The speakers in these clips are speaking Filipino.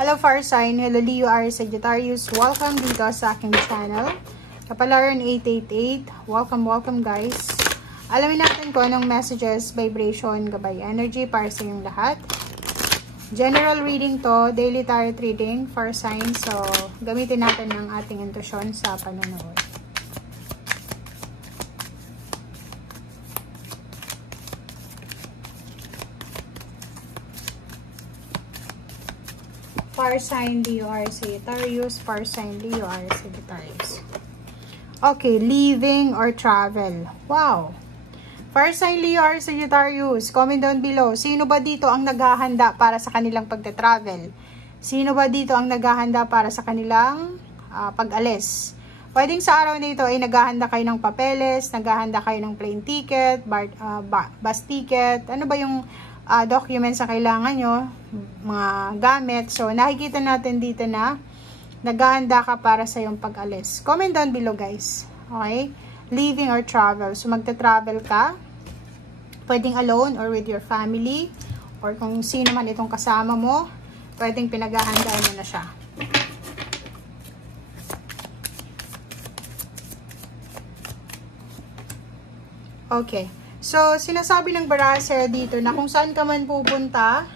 Hello Fire Sign, hello Leo, Aries, Sagittarius. Welcome dito sa aking channel. Kapalaran 888. Welcome guys. Alamin natin kung anong messages, vibration, gabay, energy para sa inyong lahat. General reading to, daily tarot reading, Fire Sign. So, gamitin natin ang ating intuition sa panonood. Fire sign Leo, Aries, Sagittarius. Fire sign Leo, Aries, Sagittarius. Okay, leaving or travel. Wow. Fire sign Leo, Aries, Sagittarius. Comment down below. Sino ba dito ang naghahanda para sa kanilang pagte-travel? Sino ba dito ang naghahanda para sa kanilang pag-alis? Pwedeng sa araw na ito ay naghahanda kayo ng papeles, naghahanda kayo ng plane ticket, bus ticket. Ano ba yung documents na kailangan nyo, mga gamit. So, nakikita natin dito na naghahanda ka para sa iyong pag-alis. Comment down below, guys. Okay? Leaving or travel. So, magta-travel ka. Pwedeng alone or with your family. Or kung sino man itong kasama mo, pwedeng pinaghahandaan mo na siya. Okay. So, sinasabi ng baraser dito na kung saan ka man pupunta,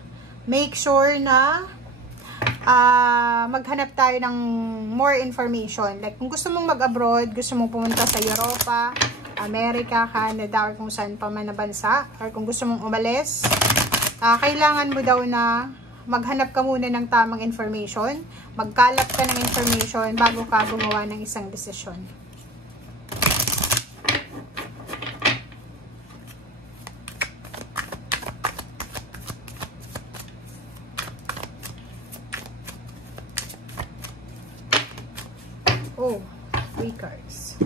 make sure na maghanap tayo ng more information. Like, kung gusto mong mag-abroad, gusto mong pumunta sa Europa, America, Canada, or kung saan pa man na bansa, or kung gusto mong umalis, kailangan mo daw na maghanap ka muna ng tamang information, magkalap ka ng information bago ka gumawa ng isang desisyon. Oh, 3 cards.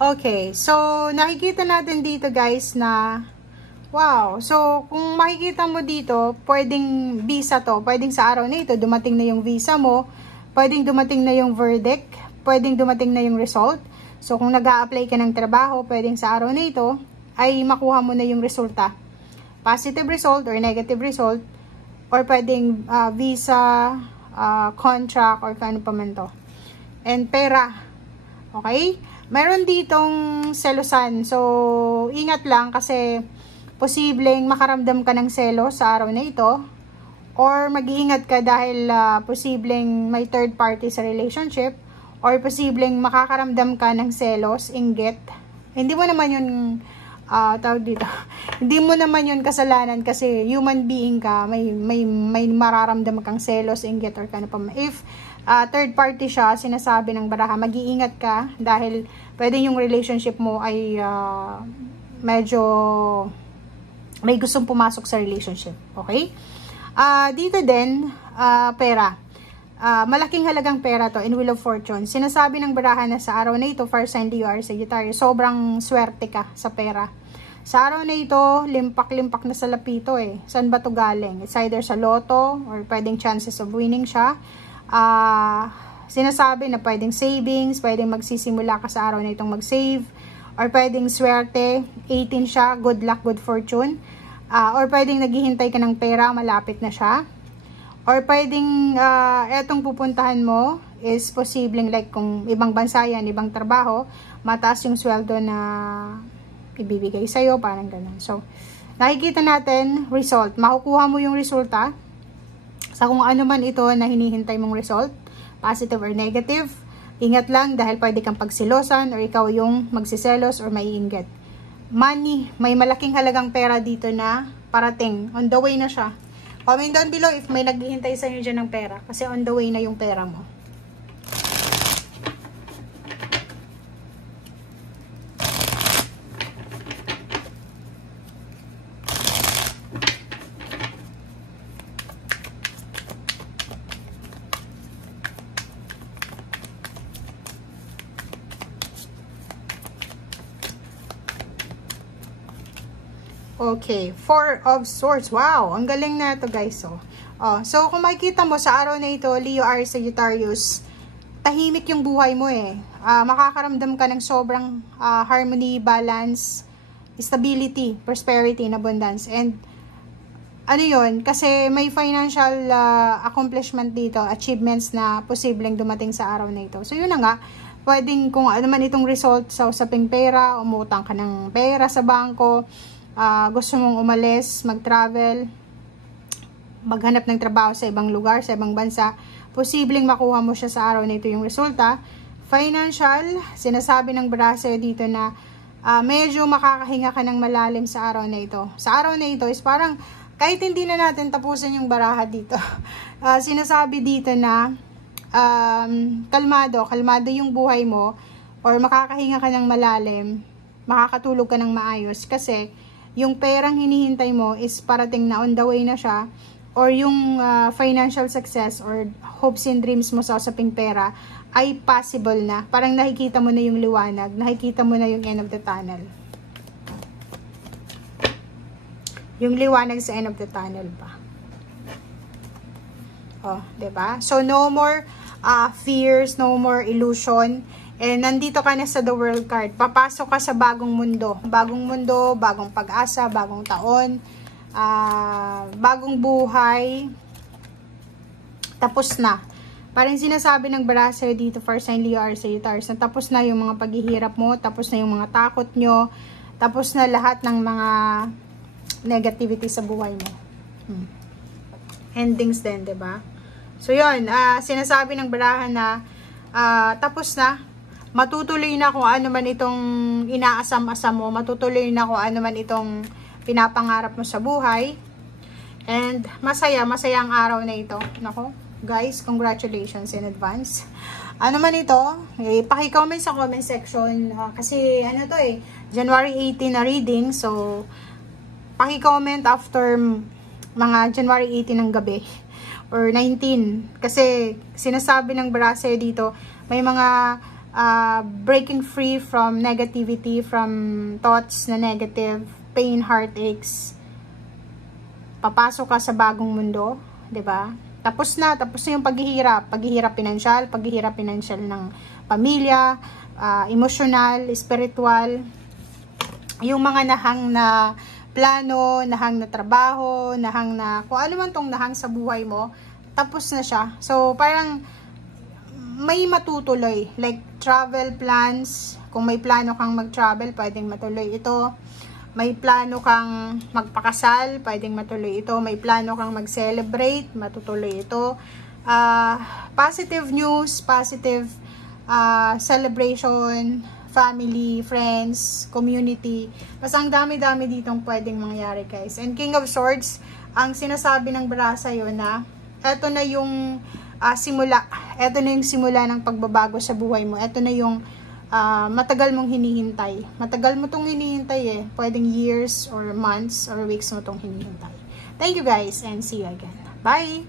Okay, so nakikita natin dito guys na wow, so kung makikita mo dito, pwedeng visa to, pwedeng sa araw na ito dumating na yung visa mo, pwedeng dumating na yung verdict, pwedeng dumating na yung result. So kung nag-a-apply ka ng trabaho, pwedeng sa araw na ito ay makuha mo na yung resulta. Positive result or negative result, or pwedeng visa, contract, or kano pa man to. And pera. Okay? Meron ditong selosan. So, ingat lang kasi posibleng makaramdam ka ng selos sa araw na ito. Or mag-iingat ka dahil posibleng may third party sa relationship. Or posibleng makakaramdam ka ng selos, inggit. Hindi mo naman yun, tawag dito. Hindi mo naman yun kasalanan kasi human being ka, may mararamdam kang selos, inggit, or kano pa. If third party siya, sinasabi ng baraha, mag-iingat ka dahil pwede yung relationship mo ay medyo may gustong pumasok sa relationship. Okay? Dito din, pera. Malaking halagang pera to in Wheel of Fortune. Sinasabi ng baraha na sa araw na ito, Fire Sign Leo, Aries, Sagittarius, sobrang swerte ka sa pera. Sa araw na ito, limpak-limpak na sa lapito eh. Saan ba to galing? It's either sa loto or pwedeng chances of winning siya. Sinasabi na pwedeng savings, pwedeng magsisimula ka sa araw na itong mag-save, or pwedeng swerte, 18 siya, good luck, good fortune, or pwedeng naghihintay ka ng pera, malapit na siya, or pwedeng etong pupuntahan mo is posibleng like kung ibang bansa yan, ibang trabaho, mataas yung sweldo na ibibigay sa'yo, parang ganun. So, nakikita natin, result, makukuha mo yung resulta sa kung ano man ito na hinihintay mong result, positive or negative. Ingat lang dahil pwede kang pagsilosan or ikaw yung magsiselos or maiinggit. Money, may malaking halagang pera dito na parating. On the way na siya. Comment down below if may naghihintay sa inyo dyan ng pera kasi on the way na yung pera mo. Okay, 4 of Swords. Wow, ang galing na ito guys. So, kung makikita mo sa araw na ito, Leo, Aries, Sagittarius, tahimik yung buhay mo eh. Makakaramdam ka ng sobrang harmony, balance, stability, prosperity, and abundance. And ano yun, kasi may financial accomplishment dito, achievements na posibleng dumating sa araw na ito. So, yun na nga, pwedeng kung ano man itong result sa usaping pera, umutang ka ng pera sa bangko, gusto mong umalis, mag-travel, maghanap ng trabaho sa ibang lugar, sa ibang bansa, posibleng makuha mo siya sa araw na ito yung resulta. Financial, sinasabi ng brasero dito na medyo makakahinga ka ng malalim sa araw na ito. Sa araw na ito is parang, kahit hindi na natin tapusin yung baraha dito, sinasabi dito na kalmado yung buhay mo, or makakahinga ka ng malalim, makakatulog ka ng maayos, kasi yung perang hinihintay mo is parating na, on the way na siya, or yung financial success or hopes and dreams mo sa usaping pera ay possible na. Parang nakikita mo na yung liwanag, nakikita mo na yung end of the tunnel. Yung liwanag sa end of the tunnel pa. Oh, 'di ba? So no more fears, no more illusion. And nandito ka na sa The World card. Papasok ka sa bagong mundo. Bagong mundo, bagong pag-asa, bagong taon, bagong buhay. Tapos na. Parang sinasabi ng brasero dito, for sign Leo or Sagittarius, na tapos na yung mga paghihirap mo, tapos na yung mga takot nyo, tapos na lahat ng mga negativity sa buhay mo. Endings din, 'di ba? So yun, sinasabi ng barahan na tapos na, matutuloy na kung ano man itong inaasam-asam mo, matutuloy na kung ano man itong pinapangarap mo sa buhay. And masaya ang araw na ito. Nako, guys, congratulations in advance. Ano man ito, paki-comment sa comment section, kasi ano to January 18 na reading, so paki-comment after mga January 18 ng gabi or 19, kasi sinasabi ng brasero dito, may mga breaking free from negativity, from thoughts na negative, pain, heartaches. Papasok ka sa bagong mundo, 'di ba? Tapos na yung paghihirap pinansyal, ng pamilya, emotional, spiritual, yung mga nahang na plano, nahang na trabaho, nahang na kung ano man tong nahang sa buhay mo, tapos na siya. So parang may matutuloy, like travel plans, kung may plano kang mag-travel, pwedeng matuloy ito. May plano kang magpakasal, pwedeng matuloy ito. May plano kang mag-celebrate, matutuloy ito. Positive news, positive celebration, family, friends, community. Basta ang dami-dami ditong pwedeng mangyari, guys. And King of Swords, ang sinasabi ng brasero na eto na yung simula. Eto na yung simula ng pagbabago sa buhay mo. Eto na yung matagal mong hinihintay. Matagal mo tong hinihintay Pwedeng years or months or weeks mo tong hinihintay. Thank you guys and see you again. Bye!